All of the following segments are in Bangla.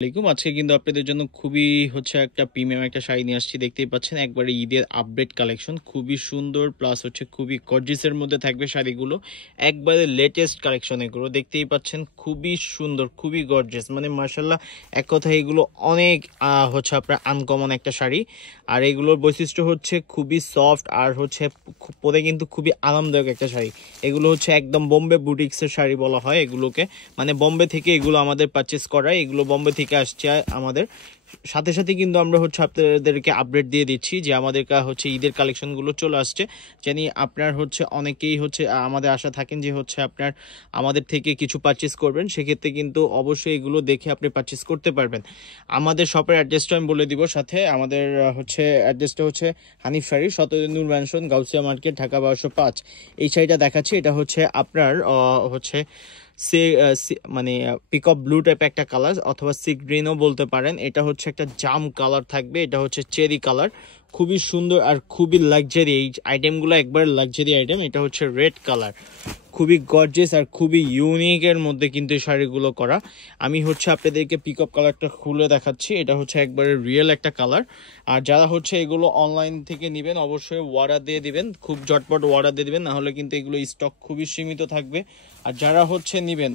আসসালামাইকুম। আজকে কিন্তু আপনাদের জন্য খুবই একটা প্রিমিয়াম একটা শাড়ি নিয়ে আসছি। দেখতেই পাচ্ছেন একবারে ঈদের আপডেট কালেকশন, খুবই সুন্দর প্লাস খুবই গর্জিয়াসের মধ্যে থাকবে শাড়িগুলো। একবারে লেটেস্ট কালেকশন এগুলো দেখতেই পাচ্ছেন, খুবই সুন্দর, খুবই গর্জিয়াস, মানে মাশাআল্লাহ। এক কথায় এগুলো অনেক আপনার আনকমন একটা শাড়ি। আর এগুলোর বৈশিষ্ট্য খুবই সফট আর পরে কিন্তু খুবই আরামদায়ক একটা শাড়ি। এগুলো একদম বোম্বে বুটিক্সের শাড়ি বলা হয় এগুলোকে, মানে বোম্বে থেকে এগুলো আমাদের পারচেস করা, এগুলো বোম্বে থেকে আসছে আমাদের। সাথে সাথে কিন্তু আমরা আপনাদেরকে আপডেট দিয়ে দিচ্ছি যে আমাদের ঈদের কালেকশনগুলো চলে আসছে। জানি আপনার অনেকেই আমাদের আশা থাকেন যে আপনার আমাদের থেকে কিছু পারচেস করবেন, সেক্ষেত্রে কিন্তু অবশ্যই এগুলো দেখে আপনি পারচেস করতে পারবেন। আমাদের শপের অ্যাড্রেসটা আমি বলে দিব, সাথে আমাদের অ্যাড্রেসটা হানিফ শাড়ি, 17 নূর ম্যানশন, গাউসিয়া মার্কেট, ঢাকা 1205। এই শাড়িটা দেখাচ্ছি, এটা আপনার মানে পিকআপ ব্লু টাইপ একটা কালার অথবা সি গ্রিনও বলতে পারেন। এটা একটা জাম কালার থাকবে, এটা চেরি কালার, খুবই সুন্দর আর খুবই লাক্সারি। এই আইটেমগুলো একবার লাক্সারি আইটেম। এটা রেড কালার, খুবই গর্জিয়াস আর খুবই ইউনিক এর মধ্যে কিন্তু এই শাড়িগুলো করা। আমি আপনাদেরকে পিকআপ কালারটা খুলে দেখাচ্ছি। এটা একবারে রিয়েল একটা কালার। আর যারা এগুলো অনলাইন থেকে নেবেন অবশ্যই অর্ডার দিয়ে দিবেন, খুব ঝটপট অর্ডার দিয়ে দিবেন, নাহলে কিন্তু এগুলো স্টক খুবই সীমিত থাকবে। আর যারা নেবেন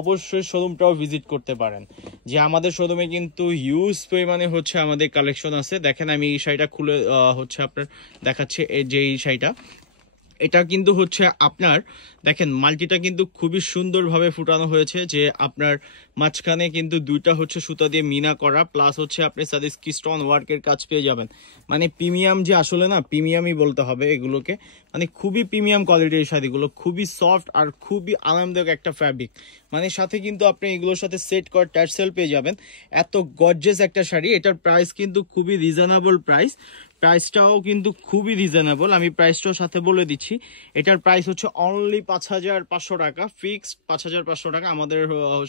অবশ্যই শোরুমটাও ভিজিট করতে পারেন, যে আমাদের শোরুমে কিন্তু হিউজ পরিমাণে আমাদের কালেকশন আছে। দেখেন আমি এই শাড়িটা খুলে আপনার দেখাচ্ছি। এই শাড়িটা, এটা কিন্তু আপনার দেখেন মাল্টিটা কিন্তু খুবই সুন্দরভাবে ফুটানো হয়েছে, যে আপনার মাঝখানে কিন্তু দুইটা সুতা দিয়ে মিনা করা, প্লাস আপনি সাদিস্কি স্টোন ওয়ার্কের কাজ পেয়ে যাবেন। মানে প্রিমিয়াম, যে আসলে না প্রিমিয়ামই বলতে হবে এগুলোকে, মানে খুবই প্রিমিয়াম কোয়ালিটির এই শাড়িগুলো, খুবই সফট আর খুবই আরামদায়ক একটা ফ্যাব্রিক। মানে সাথে কিন্তু আপনি এগুলোর সাথে সেট করা টার্সেল পেয়ে যাবেন। এত গর্জিয়াস একটা শাড়ি, এটার প্রাইস কিন্তু খুবই রিজনেবল প্রাইস। প্রাইসটাও কিন্তু খুবই রিজনেবল, আমি প্রাইসটাও সাথে বলে দিচ্ছি। এটার প্রাইস অনলি 5500 টাকা, ফিক্সড 5500 টাকা। আমাদের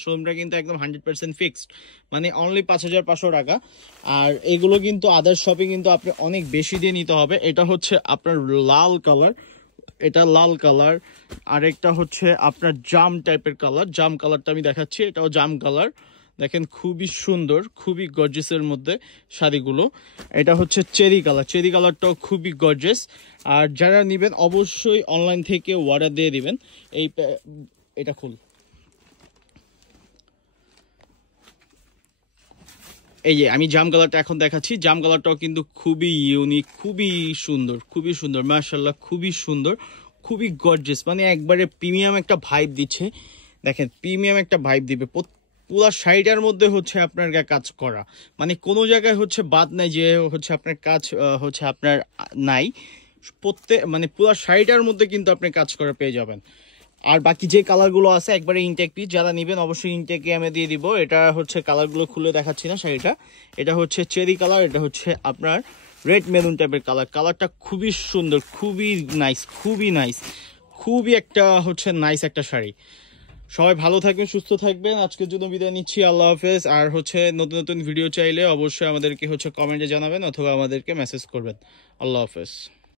শোরুমটা কিন্তু একদম 100% ফিক্সড, মানে অনলি 5500 টাকা। আর এগুলো কিন্তু আদার শপে কিন্তু আপনি অনেক বেশি দিয়ে নিতে হবে। এটা আপনার লাল কালার, এটা লাল কালার। আরেকটা আপনার জাম টাইপের কালার, জাম কালারটা আমি দেখাচ্ছি, এটাও জাম কালার। দেখেন খুবই সুন্দর, খুবই গর্জিয়াসের মধ্যে শাড়িগুলো। এটা চেরি কালার, চেরি কালারটাও খুবই গর্জিয়াস। আর যারা নেবেন অবশ্যই অনলাইন থেকে অর্ডার দিয়ে দিবেন। এটা এই যে আমি জাম কালারটা এখন দেখাচ্ছি। জাম কালারটাও কিন্তু খুবই ইউনিক, খুবই সুন্দর, খুবই সুন্দর, মাশাআল্লাহ, খুবই সুন্দর, খুবই গর্জিয়াস, মানে একবারে প্রিমিয়াম একটা ভাইব দিচ্ছে। দেখেন প্রিমিয়াম একটা ভাইব দিবে। পুরো শাড়িটার মধ্যে আপনার কাজ করা, মানে কোনো জায়গায় বাদ নাই যে আপনার কাজ আপনার নাই। মানে পুরো শাড়িটার মধ্যে কিন্তু আপনি কাজ করা পেয়ে যাবেন। আর বাকি যে কালারগুলো আছে একবারে ইনটেক পিস, যারা নেবেন অবশ্যই ইনটেকে আমি দিয়ে দিব। এটা কালারগুলো খুলে দেখাচ্ছি না শাড়িটা। এটা চেরি কালার, এটা আপনার রেড মেরুন টাইপের কালার। কালারটা খুবই সুন্দর, খুবই নাইস, খুবই নাইস, খুবই একটা নাইস একটা শাড়ি। সবাই ভালো থাকবেন, সুস্থ থাকবেন। আজকের জন্য বিদায় নিচ্ছি, আল্লাহ হাফেজ। আর নতুন নতুন ভিডিও চাইলে অবশ্যই আমাদেরকে কমেন্টে জানাবেন অথবা আমাদেরকে মেসেজ করবেন। আল্লাহ হাফেজ।